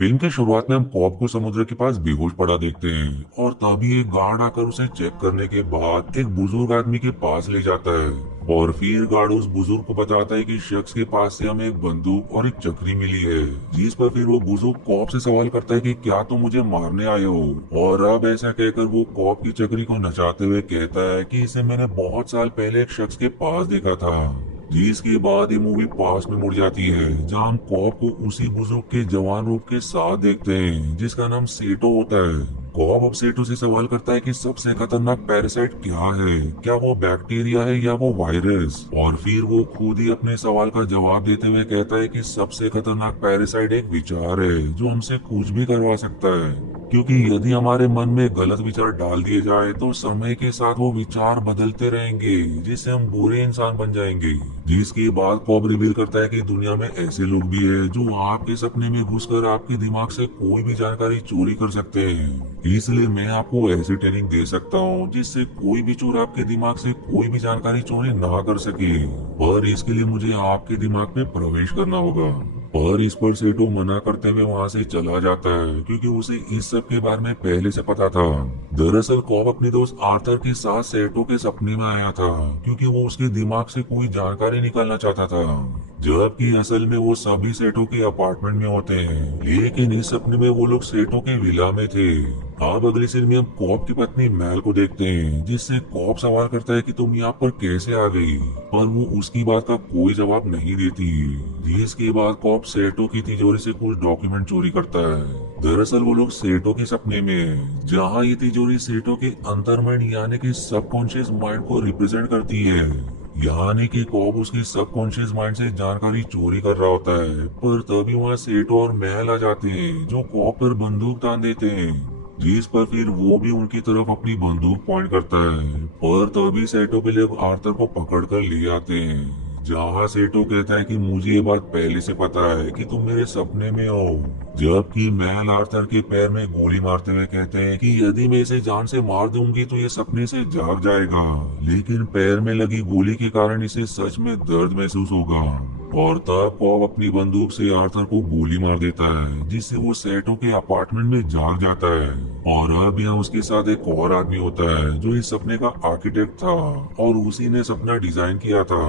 Film के शुरुआत में हम कॉब को समुद्र के पास बेहोश पड़ा देखते हैं और तभी एक गार्ड आकर उसे चेक करने के बाद एक बुजुर्ग आदमी के पास ले जाता है। और फिर गार्ड उस बुजुर्ग को बताता है कि शख्स के पास से हमें एक बंदूक और एक चक्री मिली है। जिस पर फिर वो बुजुर्ग कॉब से सवाल करता है कि क्या तुम मुझे मारने आए हो। और अब ऐसा कहकर वो कॉब की चक्री को नचाते हुए कहता है कि इसे मैंने बहुत साल पहले एक शख्स के पास देखा था। जिसके बाद ये मूवी पास में मुड़ जाती है जहाँ हम कॉब को उसी बुजुर्ग के जवान रूप के साथ देखते हैं जिसका नाम सेटो होता है। कॉब अब सेटो से सवाल करता है कि सबसे खतरनाक पैरासाइट क्या है, क्या वो बैक्टीरिया है या वो वायरस। और फिर वो खुद ही अपने सवाल का जवाब देते हुए कहता है कि सबसे खतरनाक पैरासाइट एक विचार है जो हमसे कुछ भी करवा सकता है, क्योंकि यदि हमारे मन में गलत विचार डाल दिए जाए तो समय के साथ वो विचार बदलते रहेंगे जिससे हम बुरे इंसान बन जाएंगे। जिसके बाद कॉब रिवील करता है कि दुनिया में ऐसे लोग भी हैं जो आपके सपने में घुसकर आपके दिमाग से कोई भी जानकारी चोरी कर सकते हैं। इसलिए मैं आपको ऐसी ट्रेनिंग दे सकता हूँ जिससे कोई भी चोर आपके दिमाग से कोई भी जानकारी चोरी ना कर सके, पर इसके लिए मुझे आपके दिमाग में प्रवेश करना होगा। पर इस पर सेठो मना करते हुए वहाँ से चला जाता है क्योंकि उसे इस सब के बारे में पहले से पता था। दरअसल कॉब अपने दोस्त आर्थर के साथ सेठो के सपने में आया था क्योंकि वो उसके दिमाग से कोई जानकारी निकालना चाहता था, जबकि असल में वो सभी सेठो के अपार्टमेंट में होते हैं। लेकिन इस सपने में वो लोग सेठो के विला में थे। अब अगली सीन में हम कॉब की पत्नी मैल को देखते हैं जिससे कॉब सवाल करता है कि तुम यहाँ पर कैसे आ गई, पर वो उसकी बात का कोई जवाब नहीं देती। जिसके बाद कॉब सेठो की तिजोरी से कुछ डॉक्यूमेंट चोरी करता है। दरअसल वो लोग सेठो के सपने में हैं, जहाँ ये तिजोरी सेठो के अंतर्मन यानी कि सबकॉन्शियस माइंड को रिप्रेजेंट करती है। यानी कि कॉब उसके सबकॉन्शियस माइंड से जानकारी चोरी कर रहा होता है, पर तभी वहाँ सेठो और महल आ जाते हैं जो कॉब पर बंदूक तान देते हैं। जिस पर फिर वो भी उनकी तरफ अपनी बंदूक पॉइंट करता है, पर तभी सेठो के लोग आर्थर को पकड़ कर ले आते हैं। जहाँ सेठो कहता है कि मुझे ये बात पहले से पता है कि तुम मेरे सपने में हो, जबकि महल आर्थर के पैर में गोली मारते हुए कहते हैं कि यदि मैं इसे जान से मार दूंगी तो ये सपने से जाग जाएगा, लेकिन पैर में लगी गोली के कारण इसे सच में दर्द महसूस होगा। और तब कॉब अपनी बंदूक से आर्थर को गोली मार देता है जिससे वो सेठो के अपार्टमेंट में जाग जाता है। और अब यहाँ उसके साथ एक और आदमी होता है जो इस सपने का आर्किटेक्ट था और उसी ने सपना डिजाइन किया था।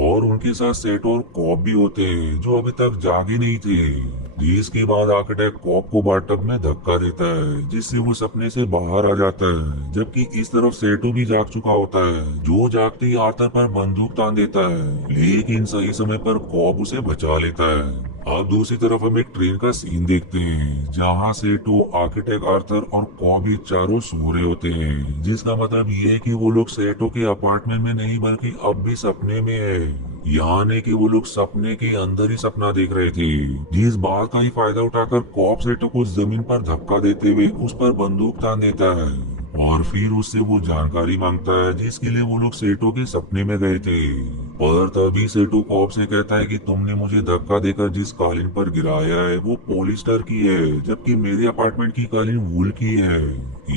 और उनके साथ सेठो और कॉब भी होते हैं जो अभी तक जागे नहीं थे। जिसके बाद आर्किटेक्ट कॉब को बाथटब में धक्का देता है जिससे वो सपने से बाहर आ जाता है, जबकि इस तरफ सेठो भी जाग चुका होता है जो जागते ही आर्थर पर बंदूक तान देता है, लेकिन सही समय पर कॉब उसे बचा लेता है। अब दूसरी तरफ हम एक ट्रेन का सीन देखते हैं जहाँ सेठो, आर्किटेक्ट आर्थर और कॉब ये चारों सो रहे होते हैं, जिसका मतलब ये है कि वो लोग सेठो के अपार्टमेंट में नहीं बल्कि अब भी सपने में है। यानी कि वो लोग सपने के अंदर ही सपना देख रहे थे। जिस बात का ही फायदा उठाकर कॉप सेठो को जमीन पर धक्का देते हुए उस पर बंदूक तान देता है और फिर उससे वो जानकारी मांगता है जिसके लिए वो लोग सेठो के सपने में गए थे। पर तभी सेठो कॉप से कहता है कि तुमने मुझे धक्का देकर जिस कालीन पर गिराया है वो पॉलिस्टर की है, जबकि मेरे अपार्टमेंट की कालीन वूल की है।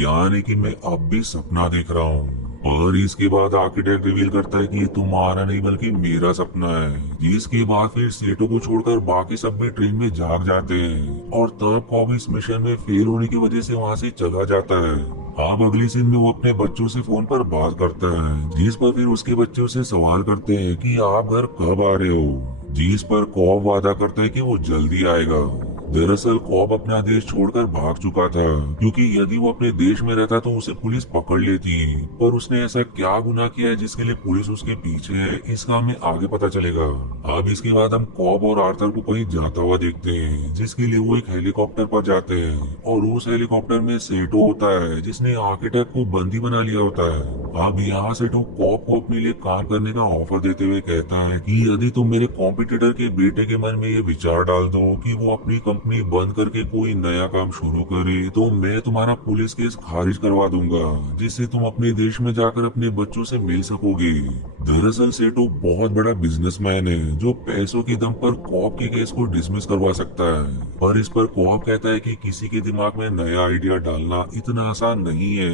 यानी कि मैं अब भी सपना देख रहा हूँ। और इसके बाद आर्किटेक्ट रिवील करता है कि ये तुम्हारा नहीं बल्कि मेरा सपना है। जिसके बाद फिर सेठो को छोड़कर बाकी सब भी ट्रेन में जाग जाते हैं और तब कॉब इस मिशन में फेल होने की वजह से वहाँ से चला जाता है। अब अगली सीन में वो अपने बच्चों से फोन पर बात करता है जिस पर फिर उसके बच्चे उसे सवाल करते हैं कि आप घर कब आ रहे हो, जिस पर कॉब वादा करता है कि वो जल्दी आएगा। दरअसल कॉब अपना देश छोड़कर भाग चुका था क्योंकि यदि वो अपने देश में रहता तो उसे पुलिस पकड़ लेती, पर उसने ऐसा क्या गुनाह किया है जिसके लिए पुलिस उसके पीछे है, इसका हमें आगे पता चलेगा। अब इसके बाद हम कॉब और आर्थर को कहीं जाता हुआ देखते हैं जिसके लिए वो एक हेलीकॉप्टर पर जाते हैं और उस हेलीकॉप्टर में सेठो होता है जिसने आर्किटेक्ट को बंदी बना लिया होता है। अब यहाँ सेठो कॉब को अपने लिए काम करने का ऑफर देते हुए कहता है कि यदि तुम मेरे कॉम्पिटिटर के बेटे के मन में ये विचार डाल दो कि वो अपनी कंपनी बंद करके कोई नया काम शुरू करे तो मैं तुम्हारा पुलिस केस खारिज करवा दूंगा, जिससे तुम अपने देश में जाकर अपने बच्चों से मिल सकोगे। दरअसल सेठो बहुत बड़ा बिजनेसमैन है जो पैसों के दम पर कॉब के केस को डिसमिस करवा सकता है, पर इस पर कॉब कहता है कि किसी के दिमाग में नया आइडिया डालना इतना आसान नहीं है।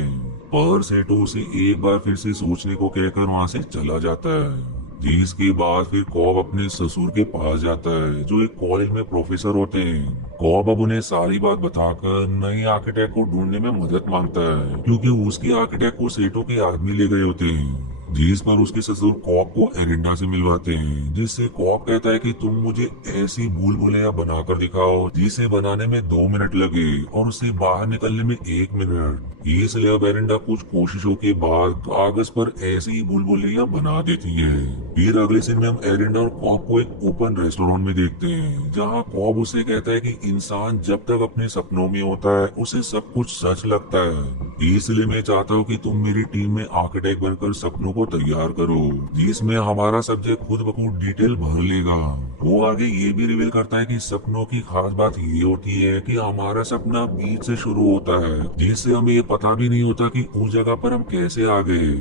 पर सेठो उसे एक बार फिर से सोचने को कहकर वहाँ से चला जाता है। जिसके बाद फिर कॉब अपने ससुर के पास जाता है जो एक कॉलेज में प्रोफेसर होते हैं। कॉब अब उन्हें सारी बात बताकर नए आर्किटेक्ट को ढूंढने में मदद मांगता है क्योंकि उसके आर्किटेक्ट को सेटो के आदमी ले गए होते हैं। जिस पर उसके ससुर कॉब को एरिंडा से मिलवाते हैं, जिससे कॉब कहता है कि तुम मुझे ऐसी भूल भुलैया बनाकर दिखाओ जिसे बनाने में 2 मिनट लगे और उसे बाहर निकलने में 1 मिनट। इसलिए अब एरिंडा कुछ कोशिशों के बाद कागज पर ऐसी ही भूल भुलैया बना देती है। फिर अगले सीन में हम एरिंडा और कॉब को एक ओपन रेस्टोरेंट में देखते हैं जहाँ कॉब उसे कहता है कि इंसान जब तक अपने सपनों में होता है उसे सब कुछ सच लगता है। इसलिए मैं चाहता हूँ कि तुम मेरी टीम में आर्किटेक्ट बनकर सपनों को तैयार करो जिसमें हमारा सब्जेक्ट खुद ब खुद डिटेल भर लेगा। वो आगे ये भी रिवील करता है कि सपनों की खास बात ये होती है कि हमारा सपना बीच से शुरू होता है जिससे हमें ये पता भी नहीं होता कि उस जगह पर हम कैसे आ गए।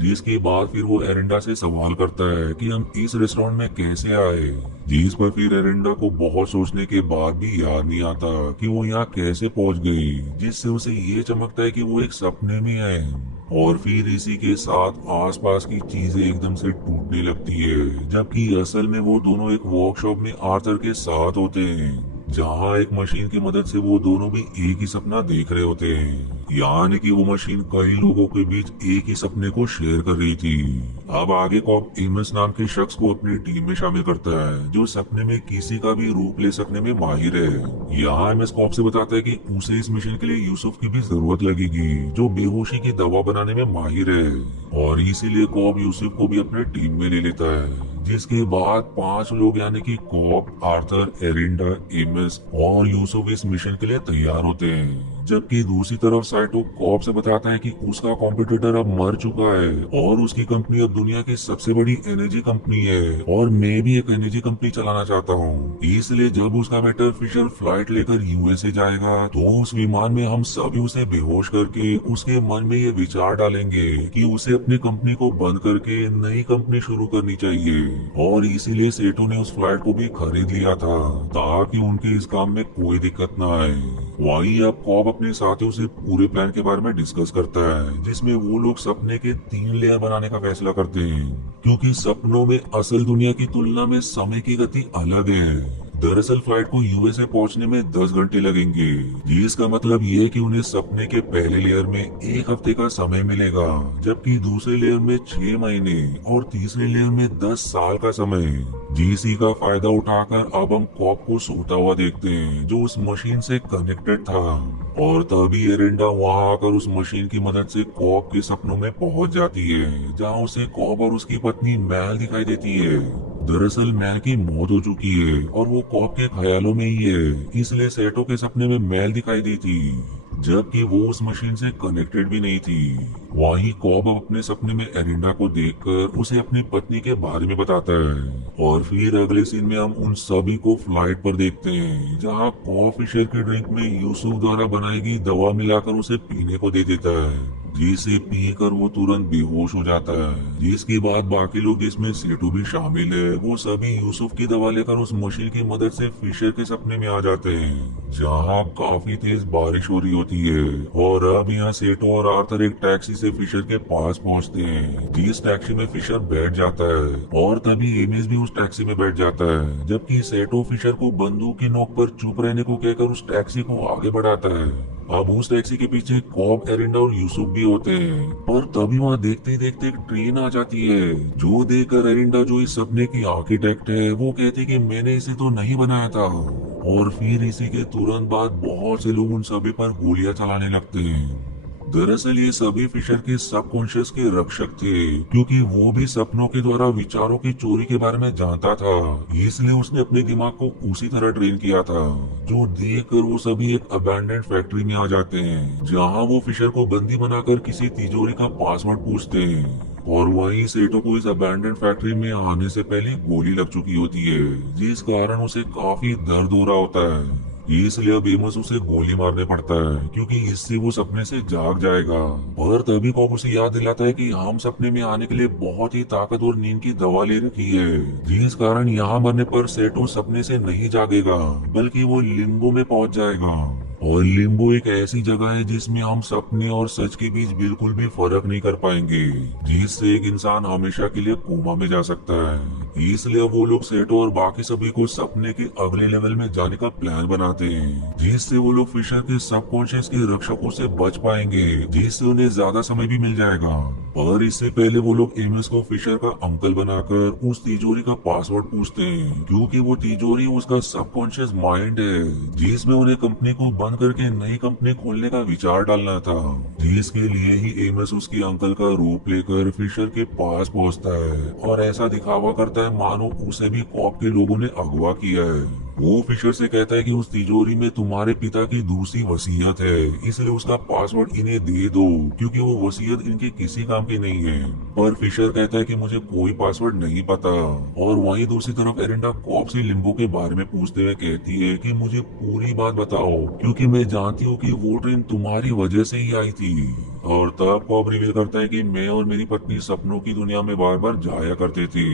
जिसके बाद फिर वो एरिंडा से सवाल करता है कि हम इस रेस्टोरेंट में कैसे आए, जिस पर फिर एरिंडा को बहुत सोचने के बाद भी याद नहीं आता कि वो यहाँ कैसे पहुँच गई, जिससे उसे ये चमकता है कि वो एक सपने में है। और फिर इसी के साथ आसपास की चीजें एकदम से टूटने लगती है, जबकि असल में वो दोनों एक वर्कशॉप में आर्थर के साथ होते हैं जहाँ एक मशीन की मदद से वो दोनों भी एक ही सपना देख रहे होते हैं। यानी कि वो मशीन कई लोगों के बीच एक ही सपने को शेयर कर रही थी। अब आगे कॉब एमएस नाम के शख्स को अपनी टीम में शामिल करता है जो सपने में किसी का भी रूप ले सकने में माहिर है। यहाँ एमएस कॉब से बताता है कि उसे इस मिशन के लिए यूसुफ की भी जरूरत लगेगी जो बेहोशी की दवा बनाने में माहिर है, और इसीलिए कॉब यूसुफ को भी अपने टीम में ले लेता है। जिसके बाद 5 लोग यानी कि कॉब, आर्थर, एरिंडा, एमएस और यूसुफ इस मिशन के लिए तैयार होते हैं। जबकि दूसरी तरफ साइटो कॉब से बताता है कि उसका कॉम्पिटिटर अब मर चुका है और उसकी कंपनी अब दुनिया की सबसे बड़ी एनर्जी कंपनी है और मैं भी एक एनर्जी कंपनी चलाना चाहता हूँ। इसलिए जब उसका बेटर फिशर फ्लाइट लेकर यूएसए जाएगा तो उस विमान में हम सभी उसे बेहोश करके उसके मन में ये विचार डालेंगे कि उसे अपनी कंपनी को बंद करके नई कंपनी शुरू करनी चाहिए। और इसीलिए सेठो ने उस फ्लाइट को भी खरीद लिया था ताकि उनके इस काम में कोई दिक्कत न आए। वहीं अब कॉब अपने साथियों से पूरे प्लान के बारे में डिस्कस करता है जिसमें वो लोग सपने के 3 लेयर बनाने का फैसला करते हैं क्योंकि सपनों में असल दुनिया की तुलना में समय की गति अलग है। दरअसल फ्लाइट को यूएसए पहुंचने में 10 घंटे लगेंगे, जिसका मतलब ये है कि उन्हें सपने के पहले लेयर में 1 हफ्ते का समय मिलेगा, जबकि दूसरे लेयर में 6 महीने और तीसरे लेयर में 10 साल का समय। जीसी का फायदा उठाकर अब हम कॉब को सोता हुआ देखते हैं जो उस मशीन से कनेक्टेड था, और तभी एरिंडा वहां आकर उस मशीन की मदद से कॉब के सपनों में पहुंच जाती है जहां उसे कॉब और उसकी पत्नी मैल दिखाई देती है। दरअसल मैल की मौत हो चुकी है और वो कॉब के ख्यालों में ही है, इसलिए सेटो के सपने में मैल दिखाई दी थी जबकि वो उस मशीन से कनेक्टेड भी नहीं थी। वहीं कॉब अपने सपने में एरिंडा को देखकर उसे अपनी पत्नी के बारे में बताता है, और फिर अगले सीन में हम उन सभी को फ्लाइट पर देखते हैं जहां कॉब फिशर के ड्रिंक में यूसुफ द्वारा बनाई गई दवा मिलाकर उसे पीने को दे देता है, जिसे पीकर वो तुरंत बेहोश हो जाता है। जिसके बाद बाकी लोग जिसमें सेटू भी शामिल है वो सभी यूसुफ की दवा लेकर उस मशीन की मदद से फिशर के सपने में आ जाते हैं जहां काफी तेज बारिश हो रही होती है। और अब यहाँ सेटो और आर्थर एक टैक्सी से फिशर के पास पहुंचते हैं, जिस टैक्सी में फिशर बैठ जाता है और तभी एमिस भी उस टैक्सी में बैठ जाता है, जबकि सेटो फिशर को बंदूक की नोक पर चुप रहने को कहकर उस टैक्सी को आगे बढ़ाता है। अब उस टैक्सी के पीछे कॉब, एरिंडा और यूसुफ भी होते हैं, और तभी वहाँ देखते ही देखते एक ट्रेन आ जाती है जो देखकर एरिंडा जो इस सपने की आर्किटेक्ट है वो कहती कि मैंने इसे तो नहीं बनाया था। और फिर इसी के तुरंत बाद बहुत से लोग उन सभी पर गोलियां चलाने लगते हैं। दरअसल ये सभी फिशर के सबकॉन्शियस के रक्षक थे क्योंकि वो भी सपनों के द्वारा विचारों की चोरी के बारे में जानता था, इसलिए उसने अपने दिमाग को उसी तरह ट्रेन किया था। जो देखकर वो सभी एक अबैंडन्ड फैक्ट्री में आ जाते हैं जहां वो फिशर को बंदी बनाकर किसी तिजोरी का पासवर्ड पूछते हैं, और वहीं सेटो को इस अबैंडन्ड फैक्ट्री में आने से पहले गोली लग चुकी होती है जिस कारण उसे काफी दर्द हो रहा होता है। इसलिए अब एमस उसे गोली मारने पड़ता है क्योंकि इससे वो सपने से जाग जाएगा। और तभी कॉब उसे याद दिलाता है कि हम सपने में आने के लिए बहुत ही ताकतवर नींद की दवा ले रखी है, जिस कारण यहाँ मरने पर सेटो सपने से नहीं जागेगा बल्कि वो लिम्बो में पहुंच जाएगा। और लिम्बो एक ऐसी जगह है जिसमें हम सपने और सच के बीच बिल्कुल भी फर्क नहीं कर पाएंगे, जिससे एक इंसान हमेशा के लिए कोमा में जा सकता है। इसलिए वो लोग सेटो और बाकी सभी को सपने के अगले लेवल में जाने का प्लान बनाते हैं, जिससे वो लोग फिशर के सबकॉन्शियस के रक्षकों से बच पाएंगे, जिससे उन्हें ज्यादा समय भी मिल जाएगा। पर इससे पहले वो लोग एमएस को फिशर का अंकल बनाकर उस तिजोरी का पासवर्ड पूछते हैं, क्योंकि वो तिजोरी उसका सबकॉन्शियस माइंड है, जिसमें उन्हें कंपनी को बंद करके नई कंपनी खोलने का विचार डालना था। जिसके लिए ही एमएस उसके अंकल का रूप लेकर फिशर के पास पहुंचता है और ऐसा दिखावा करता है मानो उसे भी कॉप के लोगों ने अगवा किया है। वो फिशर से कहता है कि उस तिजोरी में तुम्हारे पिता की दूसरी वसीयत है, इसलिए उसका पासवर्ड इन्हें दे दो, क्योंकि वो वसीयत इनके किसी काम की नहीं है। पर फिशर कहता है कि मुझे कोई पासवर्ड नहीं पता। और वहीं दूसरी तरफ एरिंडा कॉप से लिम्बो के बारे में पूछते हुए कहती है कि मुझे पूरी बात बताओ, क्योंकि मैं जानती हूँ कि वो ट्रेन तुम्हारी वजह से ही आई थी। और तब कॉप रिवील करता है कि मैं और मेरी पत्नी सपनों की दुनिया में बार बार जाया करते थे,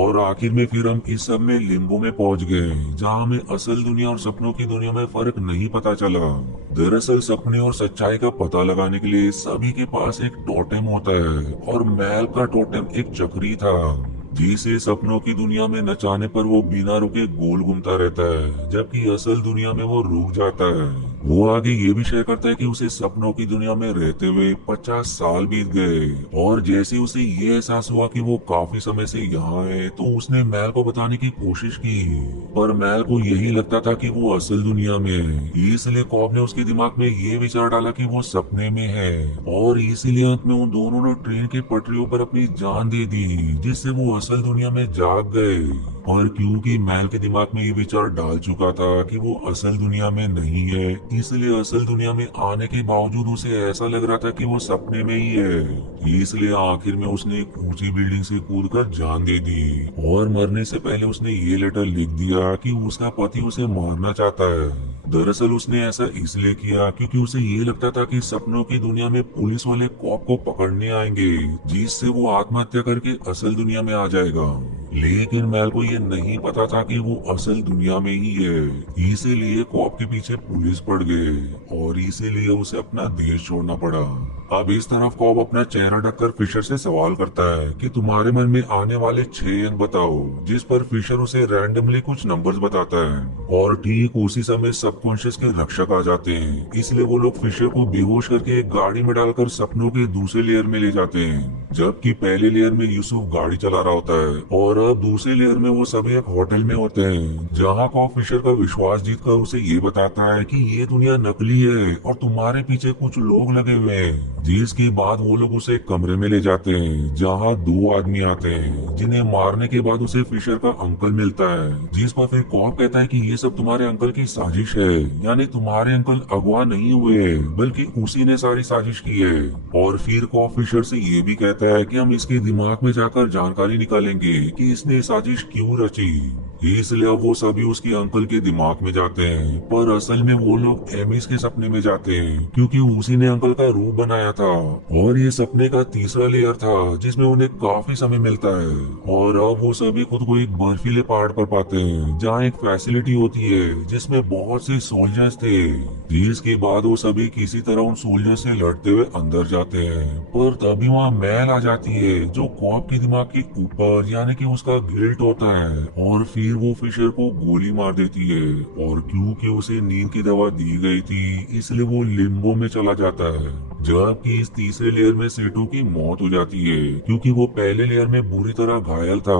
और आखिर में फिर हम इस सब में लिम्बो में पहुंच गए, जहाँ हमें असल दुनिया और सपनों की दुनिया में फर्क नहीं पता चला। दरअसल सपने और सच्चाई का पता लगाने के लिए सभी के पास एक टोटेम होता है, और मैल का टोटेम एक चक्री था, जिसे सपनों की दुनिया में नचाने पर वो बिना रुके गोल घूमता रहता है, जबकि असल दुनिया में वो रुक जाता है। वो आगे ये भी शेयर करता है कि उसे सपनों की दुनिया में रहते हुए 50 साल बीत गए, और जैसे उसे ये एहसास हुआ कि वो काफी समय से यहाँ है, तो उसने मैल को बताने की कोशिश की, पर मैल को यही लगता था कि वो असल दुनिया में है। इसलिए कॉब ने उसके दिमाग में ये विचार डाला कि वो सपने में है, और इसीलिए अंत में उन दोनों ने ट्रेन के पटरियों पर अपनी जान दे दी, जिससे वो असल दुनिया में जाग गए। और क्योंकि मैल के दिमाग में ये विचार डाल चुका था कि वो असल दुनिया में नहीं है, इसलिए असल दुनिया में आने के बावजूद उसे ऐसा लग रहा था कि वो सपने में ही है। इसलिए आखिर में उसने एक ऊंची बिल्डिंग से कूदकर जान दे दी, और मरने से पहले उसने ये लेटर लिख दिया कि उसका पति उसे मारना चाहता है। दरअसल उसने ऐसा इसलिए किया क्योंकि उसे ये लगता था कि सपनों की दुनिया में पुलिस वाले कॉप को पकड़ने आएंगे, जिससे वो आत्महत्या करके असल दुनिया में आ जाएगा। लेकिन मैल को ये नहीं पता था कि वो असल दुनिया में ही है, इसीलिए कॉप के पीछे पुलिस पड़ गए, और इसीलिए उसे अपना देश छोड़ना पड़ा। अब इस तरफ कॉप अपना चेहरा ढककर फिशर से सवाल करता है कि तुम्हारे मन में आने वाले 6 अंक बताओ, जिस पर फिशर उसे रैंडमली कुछ नंबर्स बताता है, और ठीक उसी समय सबकॉन्शियस के रक्षक आ जाते हैं। इसलिए वो लोग फिशर को बेहोश करके एक गाड़ी में डालकर सपनों के दूसरे लेयर में ले जाते हैं, जबकि पहले लेयर में यूसुफ गाड़ी चला रहा होता है, और अब दूसरे लेयर में वो सभी एक होटल में होते हैं, जहाँ कॉप फिशर का विश्वास जीतकर उसे ये बताता है कि ये दुनिया नकली है और तुम्हारे पीछे कुछ लोग लगे हुए हैं। जिसके बाद वो लोग उसे एक कमरे में ले जाते हैं, जहाँ 2 आदमी आते हैं, जिन्हें मारने के बाद उसे फिशर का अंकल मिलता है, जिस पर फिर कॉप कहता है कि ये सब तुम्हारे अंकल की साजिश है, यानी तुम्हारे अंकल अगवा नहीं हुए बल्कि उसी ने सारी साजिश की है। और फिर कॉप फिशर से ये भी कहता है कि हम इसके दिमाग में जाकर जानकारी निकालेंगे कि इसने साजिश क्यों रची। इसलिए अब वो सभी उसके अंकल के दिमाग में जाते हैं, पर असल में वो लोग एमिस के सपने में जाते हैं, क्योंकि उसी ने अंकल का रूप बनाया था। और ये सपने का तीसरा लेयर था, जिसमें उन्हें काफी समय मिलता है, और अब वो सभी खुद को एक बर्फीले पहाड़ पर पाते हैं, जहाँ एक फैसिलिटी होती है जिसमें बहुत से सोल्जर्स थे। जिसके बाद वो सभी किसी तरह उन सोल्जर से लड़ते हुए अंदर जाते हैं, पर तभी वहाँ मैल आ जाती है, जो कॉप के दिमाग के ऊपर यानी कि उसका गिल्ट होता है, और फिर वो फिशर को गोली मार देती है। और क्योंकि उसे नींद की दवा दी गई थी, इसलिए वो लिम्बो में चला जाता है, जबकि इस तीसरे लेयर में सेटो की मौत हो जाती है, क्योंकि वो पहले लेयर में बुरी तरह घायल था।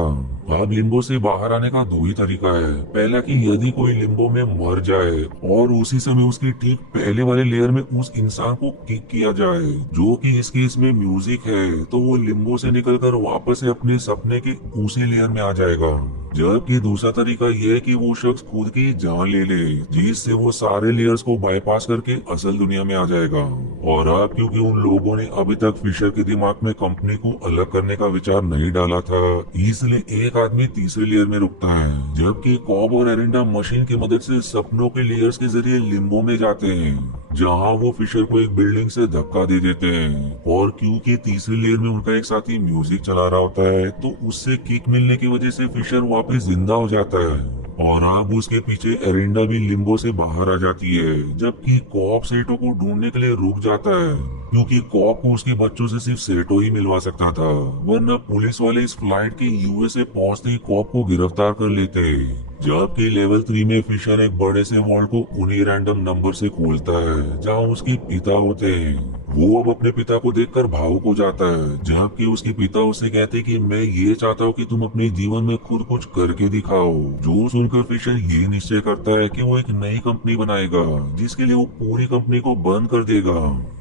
अब लिम्बो से बाहर आने का 2 ही तरीका है। पहला कि यदि कोई लिम्बो में मर जाए और उसी समय उसके ठीक पहले वाले लेयर में उस इंसान को किक किया जाए, जो कि इस केस में म्यूजिक है, तो वो लिम्बो से निकलकर वापस से अपने सपने के उसी लेयर में आ जाएगा। जबकि दूसरा तरीका यह है कि वो शख्स खुद की जान ले ले, जिससे वो सारे लेयर्स को बाईपास करके असल दुनिया में आ जाएगा। और अब क्योंकि उन लोगों ने अभी तक फिशर के दिमाग में कंपनी को अलग करने का विचार नहीं डाला था, इसलिए एक आदमी तीसरे लेयर में रुकता है, जबकि कॉब और एरिंडा मशीन की मदद से सपनों के लेयर्स के जरिए लिम्बो में जाते हैं, जहाँ वो फिशर को एक बिल्डिंग से धक्का दे देते हैं। और क्योंकि तीसरी लेयर में उनका एक साथी म्यूजिक चला रहा होता है, तो उससे किक मिलने की वजह से फिशर वापस जिंदा हो जाता है। और अब उसके पीछे एरिंडा भी लिम्बो से बाहर आ जाती है, जबकि कॉप सेटो को ढूंढने के लिए रुक जाता है, क्योंकि कॉप को उसके बच्चों से सिर्फ सेटो ही मिलवा सकता था, वरना पुलिस वाले इस फ्लाइट के यूएसए पहुंचते ही कॉप को गिरफ्तार कर लेते। जबकि लेवल 3 में फिशर एक बड़े से वॉल्ट को उन्हीं रैंडम नंबर से खोलता है जहां उसके पिता होते हैं। वो अब अपने पिता को देखकर भावुक हो जाता है, जबकि उसके पिता उससे कहते कि मैं ये चाहता हूँ कि तुम अपने जीवन में खुद कुछ करके दिखाओ। जो सुनकर फिशर ये निश्चय करता है कि वो एक नई कंपनी बनाएगा, जिसके लिए वो पूरी कंपनी को बंद कर देगा।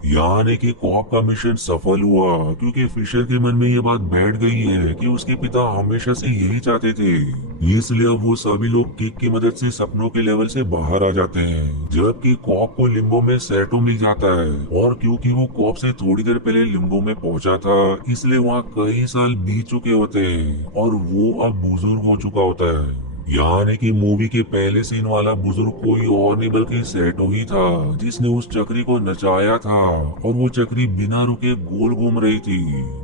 यानी कि कॉप का मिशन सफल हुआ, क्योंकि फिशर के मन में ये बात बैठ गई है कि उसके पिता हमेशा से यही चाहते थे। इसलिए अब वो सभी लोग किक की मदद से सपनों के लेवल से बाहर आ जाते हैं, जबकि कॉप को लिम्बो में सेटो मिल जाता है, और क्योंकि वो कॉप से थोड़ी देर पहले लिम्बो में पहुंचा था, इसलिए वहाँ कई साल बीत चुके होते हैं और वो अब बुजुर्ग हो चुका होता है। यानी कि मूवी के पहले सीन वाला बुजुर्ग कोई और नहीं बल्कि सेटो ही था, जिसने उस चक्री को नचाया था, और वो चक्री बिना रुके गोल घूम रही थी,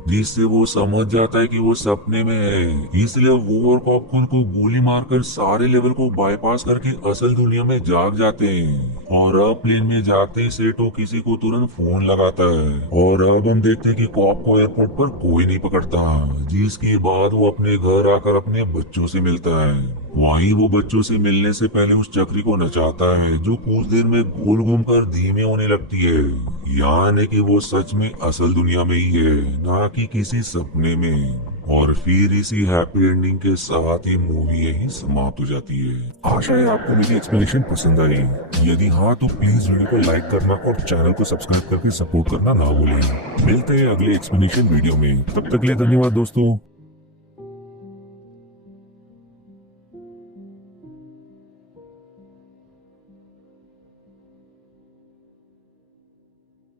जिससे वो समझ जाता है कि वो सपने में है। इसलिए वो और कॉप खुद को गोली मारकर सारे लेवल को बाईपास करके असल दुनिया में जाग जाते हैं। और अब प्लेन में जाते ही सेटो किसी को तुरंत फोन लगाता है, और अब हम देखते हैं कि कॉप को एयरपोर्ट पर कोई नहीं पकड़ता, जिसके बाद वो अपने घर आकर अपने बच्चों से मिलता है। वहीं वो बच्चों से मिलने से पहले उस चक्री को नचाता है, जो कुछ देर में गोल घूमकर धीमे होने लगती है। यानी कि वो सच में असल दुनिया में ही है, ना कि किसी सपने में। और फिर इसी हैप्पी एंडिंग के साथ ही मूवी यही समाप्त हो जाती है। आशा है आपको मेरी एक्सप्लेनेशन पसंद आई। यदि हाँ तो प्लीज वीडियो को लाइक करना और चैनल को सब्सक्राइब करके सपोर्ट करना ना भूलें। मिलते हैं अगले एक्सप्लेनेशन वीडियो में, तब तक के लिए धन्यवाद दोस्तों।